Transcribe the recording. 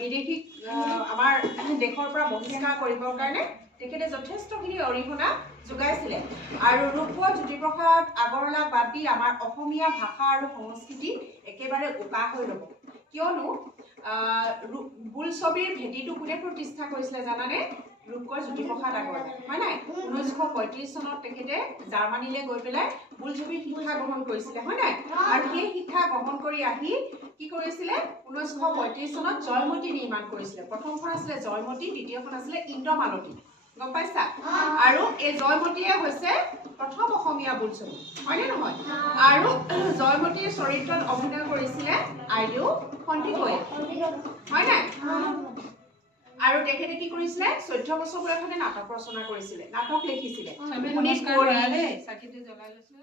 বিদেশী আমাৰ দেশৰ পৰা বহিষ্কাৰ কৰিবৰ কাৰণে তেখেতে যথেষ্টখিনি অৰিহণা যোগাইছিলে আৰু ৰূপকোঁৱৰ জ্যোতিপ্ৰসাদ আগৰৱালাক বাদ দি আমাৰ অসমীয়া ভাষা আৰু সংস্কৃতি একেবাৰে উকা হৈ ৰ'ব কিয়নো বোলছবিৰ ভেটিটো কোনে প্ৰতিষ্ঠা কৰিছিলে জানানে ৰূপকোঁৱৰ জ্যোতিপ্ৰসাদ আগৰৱালাই হয় নাই 1935 চনত তেখেতে জাৰ্মানীলৈ গৈ পেলাই বোলছবিৰ শিক্ষা গ্ৰহণ কৰিছিলে হয় নাই আৰু সেই শিক্ষা গ্ৰহণ কৰি আহি কি কৰিছিলে 1935 চনত জয়মতী নিৰ্মাণ কৰিছিলে প্ৰথমখন আছিল জয়মতী দ্বিতীয়খন আছিল ইন্দ্ৰমালতী গম পাইছা আৰু এই জয়মতীয়ে হৈছে প্ৰথম অসমীয়া বোলছবি হয়নে নহয় আৰু জয়মতীৰ চৰিত্ৰত অভিনয় কৰিছিলে আইদেউ সন্দিকৈ হয় নাই আৰু তেখেতে কি কৰিছিলে 14 বছৰ বয়সতে নাটক ৰচনা কৰিছিলে নাটক লিখিছিলে নমস্কাৰ চাকিটো জ্বলাই লৈছো